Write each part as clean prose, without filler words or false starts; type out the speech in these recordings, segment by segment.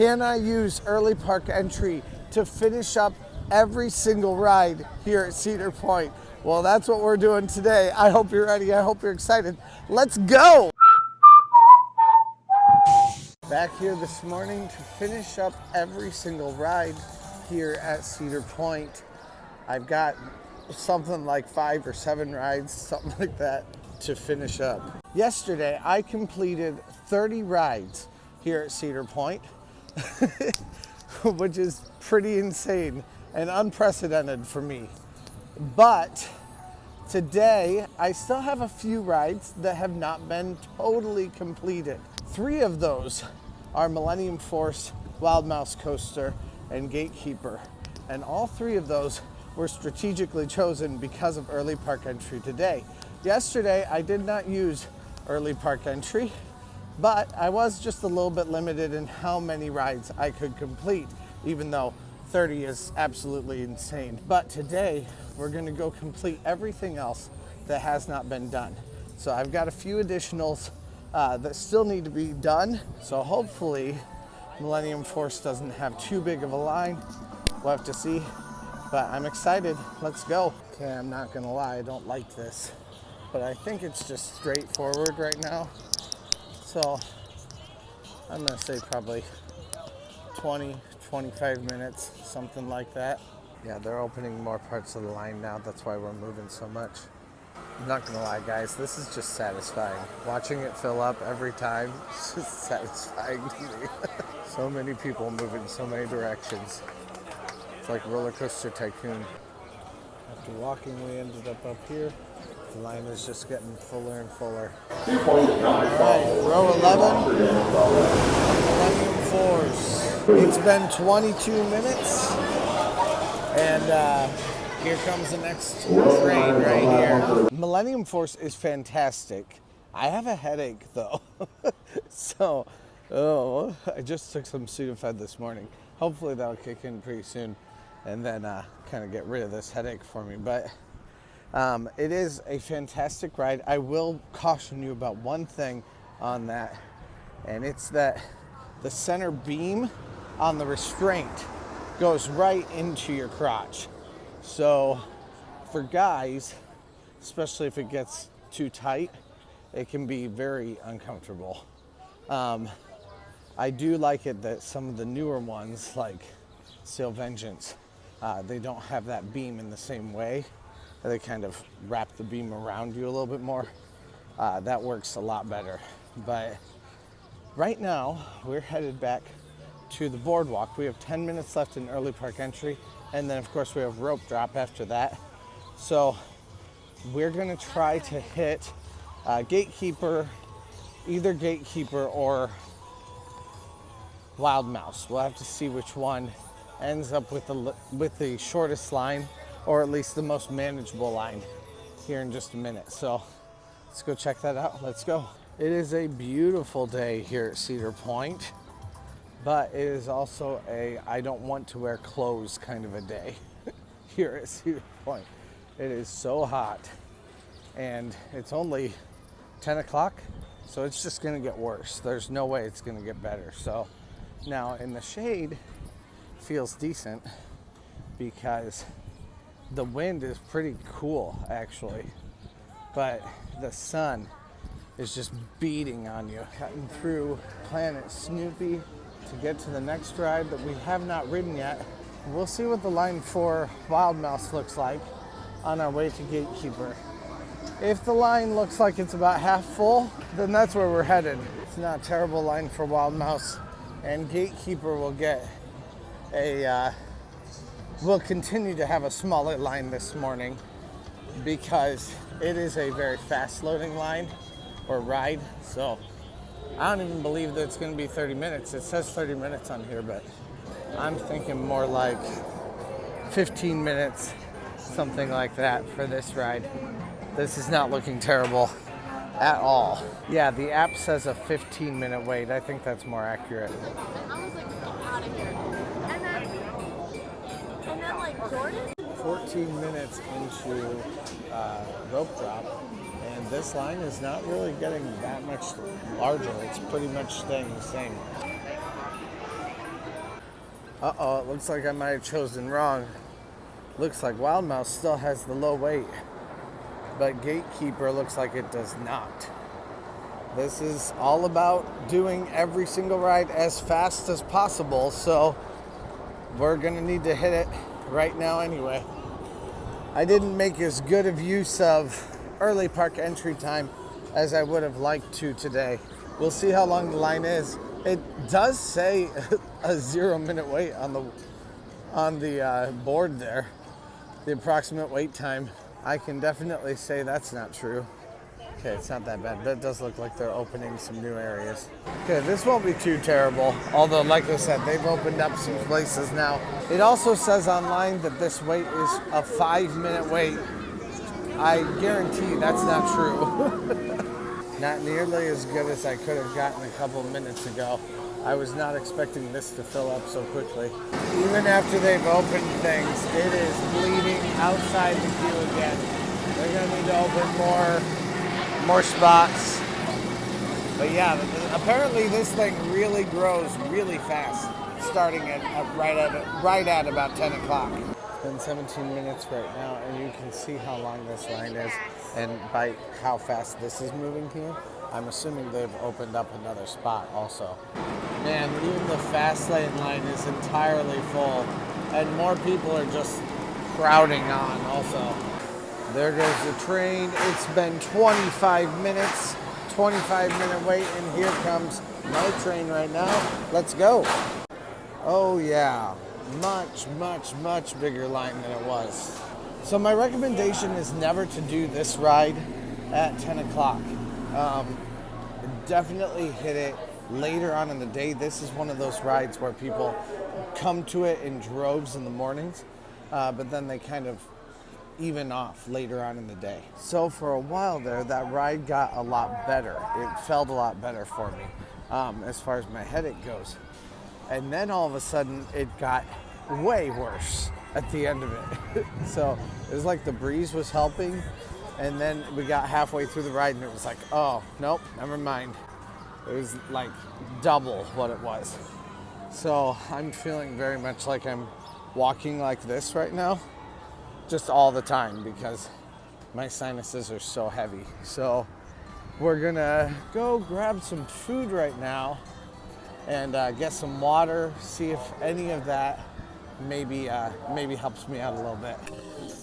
Can I use early park entry to finish up every single ride here at Cedar Point? Well, that's what we're doing today. I hope you're ready. I hope you're excited. Let's go! Back here this morning to finish up every single ride here at Cedar Point. I've got something like 5 or 7 rides, something like that, to finish up. Yesterday, I completed 30 rides here at Cedar Point, which is pretty insane and unprecedented for me. But today, I still have a few rides that have not been totally completed. 3 of those are Millennium Force, Wild Mouse Coaster, and Gatekeeper. And all 3 of those were strategically chosen because of early park entry today. Yesterday, I did not use early park entry, but I was just a little bit limited in how many rides I could complete, even though 30 is absolutely insane. But today, we're gonna go complete everything else that has not been done. So I've got a few additionals that still need to be done. So hopefully, Millennium Force doesn't have too big of a line. We'll have to see, but I'm excited. Let's go. Okay, I'm not gonna lie, I don't like this, but I think it's just straightforward right now. So I'm gonna say probably 20, 25 minutes, something like that. Yeah, they're opening more parts of the line now. That's why we're moving so much. I'm not gonna lie, guys, this is just satisfying. Watching it fill up every time is just satisfying to me. So many people moving so many directions. It's like Roller Coaster Tycoon. After walking, we ended up here. The line is just getting fuller and fuller. All right, row 11, Millennium Force. It's been 22 minutes, and here comes the next train right here. Millennium Force is fantastic. I have a headache though. So, I just took some Sudafed this morning. Hopefully that'll kick in pretty soon and then kind of get rid of this headache for me. But it is a fantastic ride. I will caution you about one thing on that, and it's that the center beam on the restraint goes right into your crotch. So for guys, especially if it gets too tight, it can be very uncomfortable. I do like it that some of the newer ones, like Sail Vengeance, they don't have that beam in the same way. They kind of wrap the beam around you a little bit more. That works a lot better. But right now, we're headed back to the boardwalk. We have 10 minutes left in early park entry, and then of course we have rope drop after that. So we're gonna try to hit Gatekeeper, either Gatekeeper or Wild Mouse. We'll have to see which one ends up with the shortest line, or at least the most manageable line, here in just a minute. So let's go check that out. Let's go. It is a beautiful day here at Cedar Point, but it is also a I don't want to wear clothes kind of a day here at Cedar Point. It is so hot, and it's only 10 o'clock, so it's just gonna get worse. There's no way it's gonna get better. So now in the shade feels decent because the wind is pretty cool actually, but the sun is just beating on you. Cutting through Planet Snoopy to get to the next ride that we have not ridden yet. We'll see what the line for Wild Mouse looks like on our way to Gatekeeper. If the line looks like it's about half full, then that's where we're headed. It's not a terrible line for Wild Mouse, and Gatekeeper will get we'll continue to have a smaller line this morning because it is a very fast loading line or ride. So I don't even believe that it's going to be 30 minutes. It says 30 minutes on here, but I'm thinking more like 15 minutes, something like that for this ride. This is not looking terrible at all. Yeah, the app says a 15-minute wait. I think that's more accurate. I was like, out of here. And then like Jordan? 14 minutes into rope drop, and this line is not really getting that much larger. It's pretty much staying the same. Uh-oh, it looks like I might have chosen wrong. Looks like Wild Mouse still has the low weight, but Gatekeeper looks like it does not. This is all about doing every single ride as fast as possible, so we're gonna need to hit it right now anyway. I didn't make as good of use of early park entry time as I would have liked to today. We'll see how long the line is. It does say a 0-minute wait on the board there, the approximate wait time. I can definitely say that's not true. Okay, it's not that bad, but it does look like they're opening some new areas. Okay, this won't be too terrible, although like I said, they've opened up some places now. It also says online that this wait is a 5-minute wait. I guarantee that's not true. Not nearly as good as I could have gotten a couple minutes ago. I was not expecting this to fill up so quickly. Even after they've opened things, it is bleeding outside the queue again. They're gonna need to open more spots. But yeah, apparently this thing really grows really fast, starting right at about 10 o'clock. It's been 17 minutes right now, and you can see how long this line is, and by how fast this is moving here, I'm assuming they've opened up another spot also. Man, even the fast lane line is entirely full, and more people are just crowding on also. There goes the train. It's been 25 minutes, 25-minute wait, and here comes my train right now. Let's go. Oh yeah, much bigger line than it was. So my recommendation is never to do this ride at 10 o'clock. Definitely hit it later on in the day. This is one of those rides where people come to it in droves in the mornings, but then they kind of even off later on in the day. So for a while there, that ride got a lot better. It felt a lot better for me as far as my headache goes. And then all of a sudden, it got way worse at the end of it. So it was like the breeze was helping, and then we got halfway through the ride and it was like, oh, nope, never mind. It was like double what it was. So I'm feeling very much like I'm walking like this right now, just all the time, because my sinuses are so heavy. So we're gonna go grab some food right now and get some water, see if any of that maybe helps me out a little bit.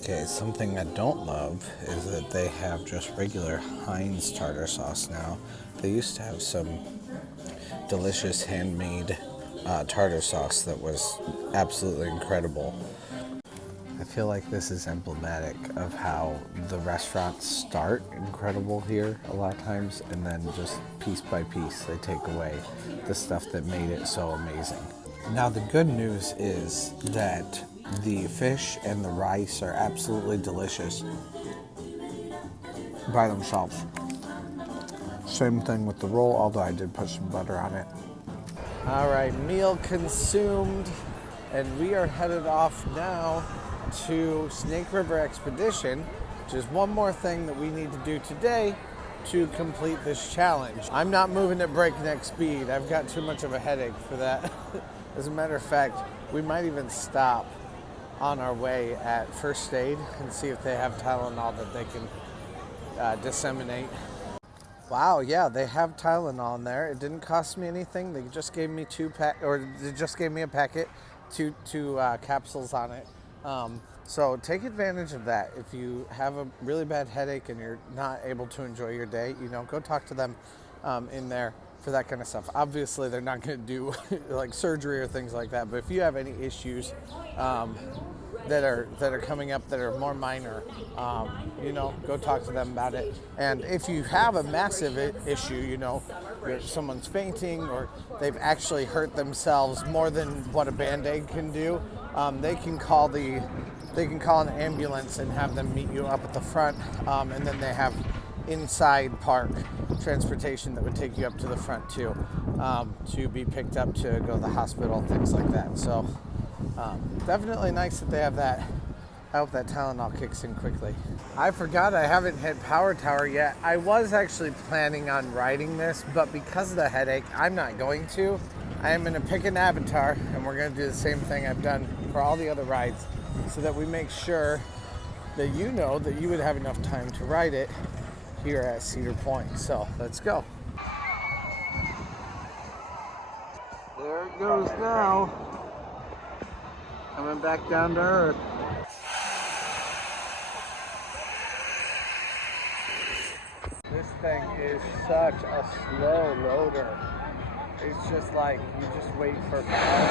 Okay, something I don't love is that they have just regular Heinz tartar sauce now. They used to have some delicious handmade tartar sauce that was absolutely incredible. I feel like this is emblematic of how the restaurants start incredible here a lot of times, and then just piece by piece they take away the stuff that made it so amazing. Now the good news is that the fish and the rice are absolutely delicious by themselves. Same thing with the roll, although I did put some butter on it. All right, meal consumed, and we are headed off now to Snake River Expedition, which is one more thing that we need to do today to complete this challenge. I'm not moving at breakneck speed. I've got too much of a headache for that. As a matter of fact, we might even stop on our way at First Aid and see if they have Tylenol that they can disseminate. Wow, yeah, they have Tylenol in there. It didn't cost me anything. They just gave me a packet, two capsules on it. So take advantage of that. If you have a really bad headache and you're not able to enjoy your day, go talk to them in there for that kind of stuff. Obviously, they're not going to do like surgery or things like that, but if you have any issues that are coming up that are more minor, go talk to them about it. And if you have a massive issue, someone's fainting or they've actually hurt themselves more than what a Band-Aid can do, they can call an ambulance and have them meet you up at the front, and then they have inside park transportation that would take you up to the front too, to be picked up to go to the hospital, things like that. So definitely nice that they have that. I hope that Tylenol kicks in quickly. I forgot I haven't hit Power Tower yet. I was actually planning on riding this, but because of the headache, I'm not going to. I am going to pick an avatar, and we're going to do the same thing I've done for all the other rides, so that we make sure that you know that you would have enough time to ride it here at Cedar Point. So let's go. There it goes now. Coming back down to earth. This thing is such a slow loader. It's just like, you just wait for power.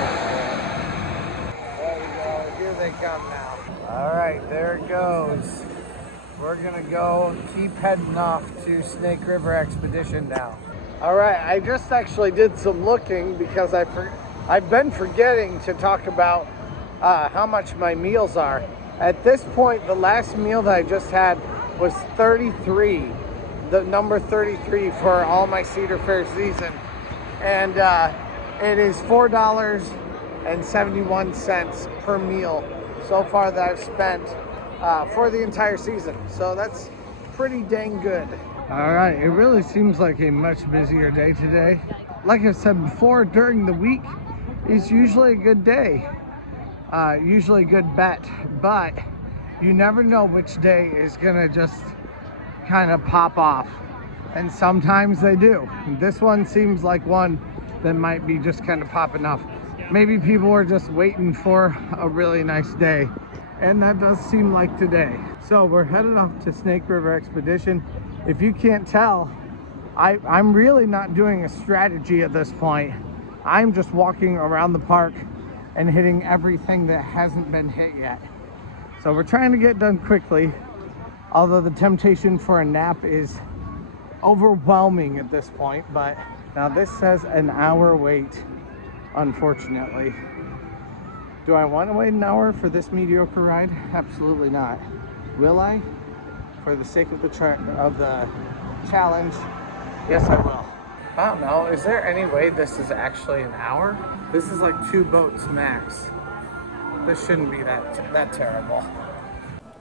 There we go, here they come now. All right, there it goes. We're gonna go keep heading off to Snake River Expedition now. All right, I just actually did some looking because I've been forgetting to talk about how much my meals are. At this point, the last meal that I just had was 33, the number 33 for all my Cedar Fair season. And it is $4.71 per meal so far that I've spent for the entire season. So that's pretty dang good. All right, it really seems like a much busier day today. Like I said before, during the week is usually a good day, usually a good bet, but you never know which day is gonna just kind of pop off. And sometimes they do. This one seems like one that might be just kind of popping off. Maybe people are just waiting for a really nice day. And that does seem like today. So we're headed off to Snake River Expedition. If you can't tell, I'm really not doing a strategy at this point. I'm just walking around the park and hitting everything that hasn't been hit yet. So we're trying to get done quickly, although the temptation for a nap is overwhelming at this point. But now this says an hour wait, unfortunately. Do I want to wait an hour for this mediocre ride? Absolutely not. Will I? For the sake of the challenge, yes, I will. I don't know, is there any way this is actually an hour? This is like 2 boats max. This shouldn't be that terrible.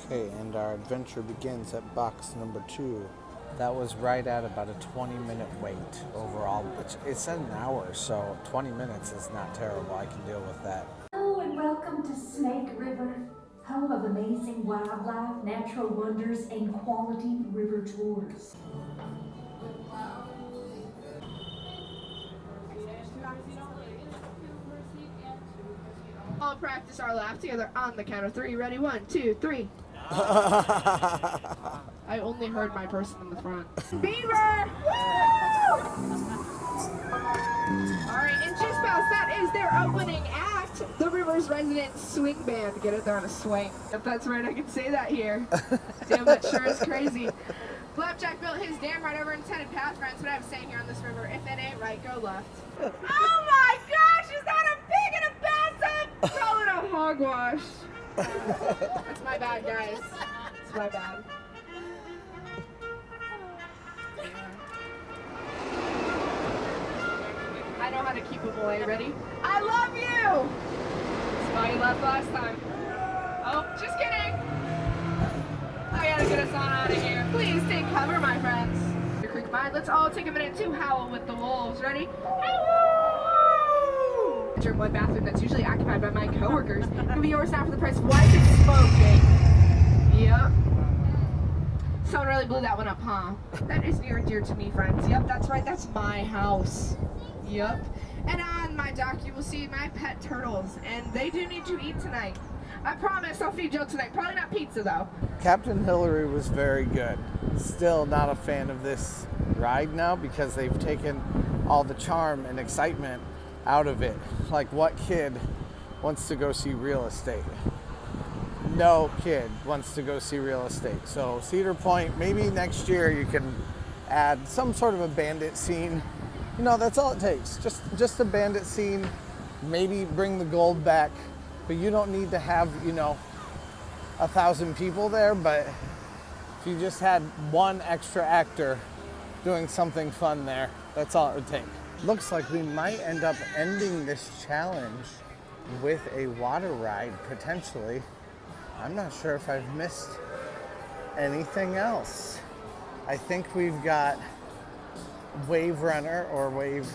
Okay, and our adventure begins at box number 2. That was right at about a 20-minute wait overall, which it's an hour, so 20 minutes is not terrible. I can deal with that. Hello and welcome to Snake River, home of amazing wildlife, natural wonders, and quality river tours. All practice our laugh together on the count of 3. Ready? 1, 2, 3. I only heard my person in the front. Beaver! Woo! Alright, and just past that is their opening act, the River's resident swing band. Get it? They're on a swing. If that's right, I can say that here. Damn, that sure is crazy. Flapjack built his dam right over intended path, friends. What I'm saying here on this river. If it ain't right, go left. Oh my gosh, is that a pig and a bathtub? Call it a hogwash. That's my bad, guys. It's my bad. I know how to keep them away. Ready? I love you! That's why you left last time. Oh, just kidding. I gotta get us on out of here. Please take cover, my friends. Your creek mind. Let's all take a minute to howl with the wolves. Ready? Howl! Enter one bathroom that's usually occupied by my coworkers. It'll be yours now for the price of 1 smoking. Yep. Someone really blew that one up, huh? That is near and dear to me, friends. Yep, that's right. That's my house. Yep. And on my dock, you will see my pet turtles, and they do need to eat tonight. I promise I'll feed Joe tonight. Probably not pizza, though. Captain Hillary was very good. Still not a fan of this ride now because they've taken all the charm and excitement out of it. Like, what kid wants to go see real estate? No kid wants to go see real estate. So Cedar Point, maybe next year you can add some sort of a bandit scene. You know, that's all it takes. Just a bandit scene. Maybe bring the gold back. But you don't need to have, 1,000 people there. But if you just had one extra actor doing something fun there, that's all it would take. Looks like we might end up ending this challenge with a water ride, potentially. I'm not sure if I've missed anything else. I think we've got Wave Runner or Wave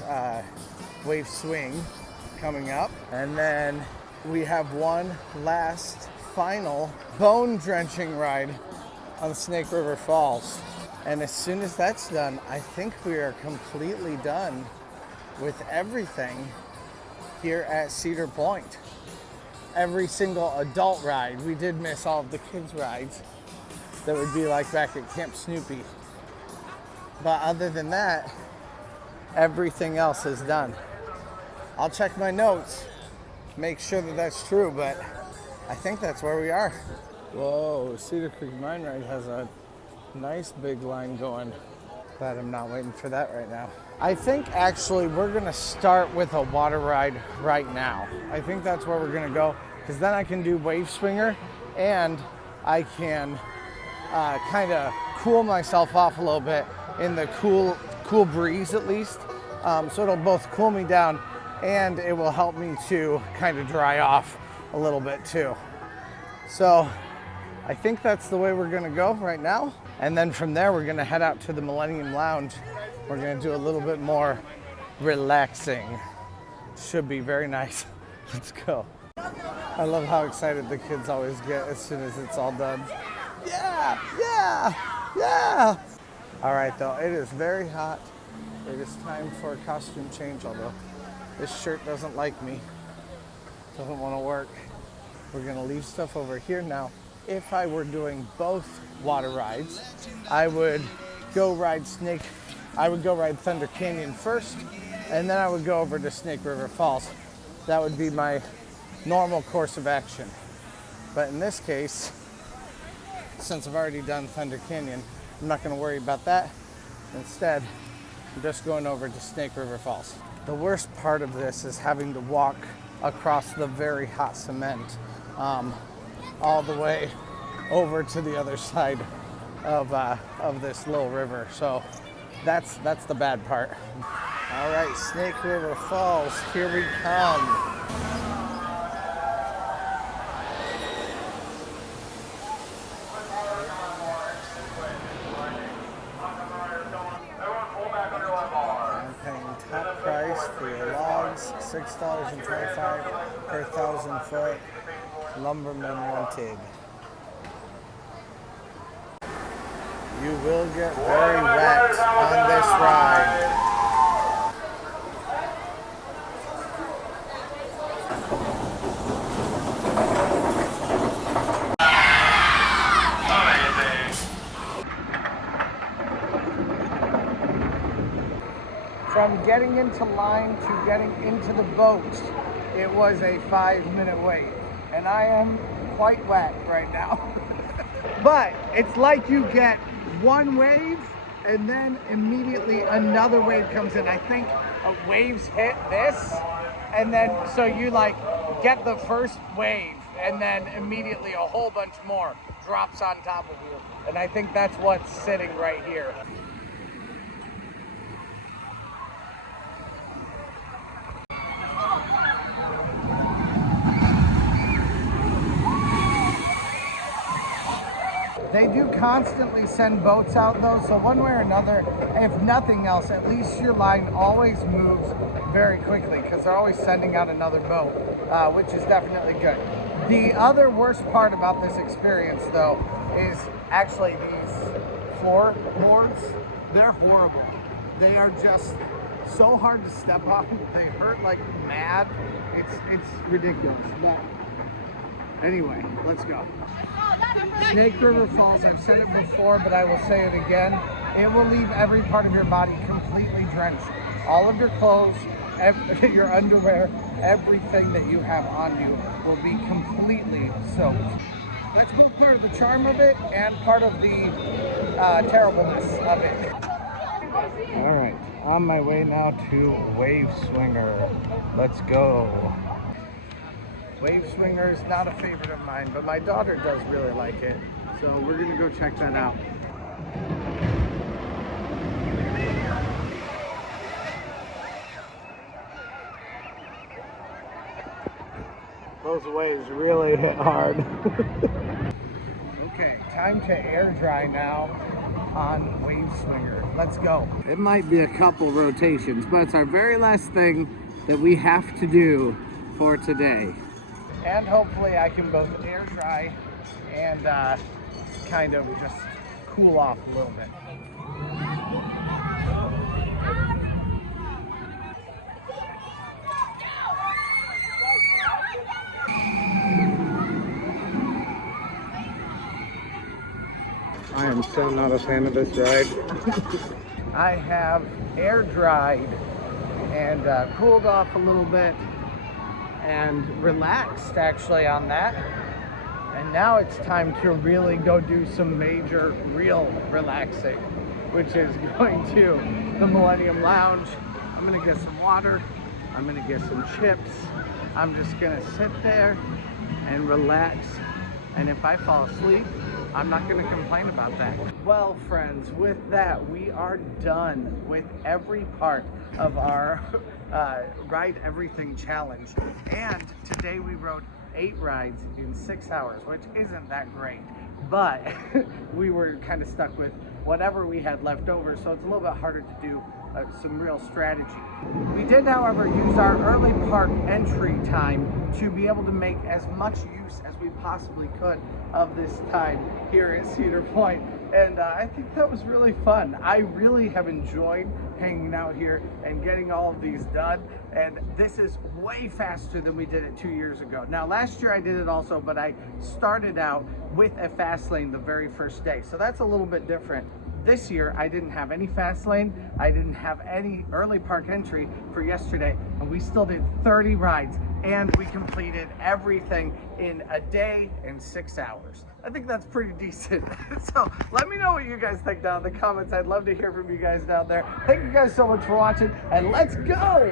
wave swing coming up. And then we have one last final bone drenching ride on Snake River Falls. And as soon as that's done, I think we are completely done with everything here at Cedar Point. Every single adult ride. We did miss all of the kids' rides that would be like back at Camp Snoopy. But other than that, everything else is done. I'll check my notes, make sure that that's true, but I think that's where we are. Whoa, Cedar Creek Mine Ride has a nice big line going. Glad I'm not waiting for that right now. I think actually we're gonna start with a water ride right now. I think that's where we're gonna go, because then I can do wave swinger and I can kind of cool myself off a little bit in the cool breeze at least. So it'll both cool me down and it will help me to kind of dry off a little bit too. So I think that's the way we're gonna go right now. And then from there, we're gonna head out to the Millennium Lounge. We're gonna do a little bit more relaxing. Should be very nice. Let's go. I love how excited the kids always get as soon as it's all done. Yeah, yeah, yeah. All right though, it is very hot. It is time for a costume change, although this shirt doesn't like me. Doesn't wanna work. We're gonna leave stuff over here now. If I were doing both water rides, I would go ride Thunder Canyon first, and then I would go over to Snake River Falls. That would be my normal course of action. But in this case, since I've already done Thunder Canyon, I'm not gonna worry about that. Instead, I'm just going over to Snake River Falls. The worst part of this is having to walk across the very hot cement all the way over to the other side of this little river. So that's the bad part. All right, Snake River Falls, here we come. I'm paying top price for your logs, $6.25 per 1,000 foot. Lumberman wanted. You will get very wet on this ride. From getting into line to getting into the boat, it was a 5-minute wait. And I am quite wet right now. But it's like you get one wave and then immediately another wave comes in. I think waves hit this, and then so you like get the first wave and then immediately a whole bunch more drops on top of you. And I think that's what's sitting right here. They do constantly send boats out though, so one way or another, if nothing else, at least your line always moves very quickly because they're always sending out another boat, which is definitely good. The other worst part about this experience though is actually these floorboards. They're horrible. They are just so hard to step on. They hurt like mad. It's ridiculous. But anyway, let's go. Snake River Falls, I've said it before, but I will say it again. It will leave every part of your body completely drenched. All of your clothes, your underwear, everything that you have on you will be completely soaked. That's both part of the charm of it and part of the terribleness of it. All right, on my way now to Wave Swinger. Let's go. Wave Swinger is not a favorite of mine, but my daughter does really like it. So we're gonna go check that out. Those waves really hit hard. Okay, time to air dry now on Wave Swinger. Let's go. It might be a couple rotations, but it's our very last thing that we have to do for today. And hopefully I can both air dry and kind of just cool off a little bit. I am still not a fan of this ride. I have air dried and cooled off a little bit and relaxed actually on that. And now it's time to really go do some major real relaxing, which is going to the Millennium Lounge. I'm gonna get some water, I'm gonna get some chips. I'm just gonna sit there and relax. And if I fall asleep, I'm not gonna complain about that. Well, friends, with that, we are done with every part of our Ride Everything Challenge. And today we rode 8 rides in 6 hours, which isn't that great, but we were kind of stuck with whatever we had left over, so it's a little bit harder to do some real strategy. We did, however, use our early park entry time to be able to make as much use as we possibly could of this time here at Cedar Point, and I think that was really fun. I really have enjoyed hanging out here and getting all of these done, and this is way faster than we did it 2 years ago. Now, last year I did it also, but I started out with a fast lane the very first day, so that's a little bit different. This year, I didn't have any fast lane, I didn't have any early park entry for yesterday, and we still did 30 rides, and we completed everything in a day and 6 hours. I think that's pretty decent. So let me know what you guys think down in the comments. I'd love to hear from you guys down there. Thank you guys so much for watching, and let's go!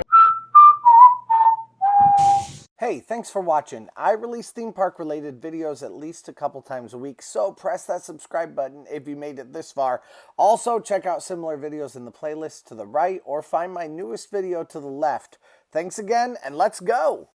Hey, thanks for watching. I release theme park related videos at least a couple times a week, so press that subscribe button if you made it this far. Also, check out similar videos in the playlist to the right or find my newest video to the left. Thanks again, and let's go!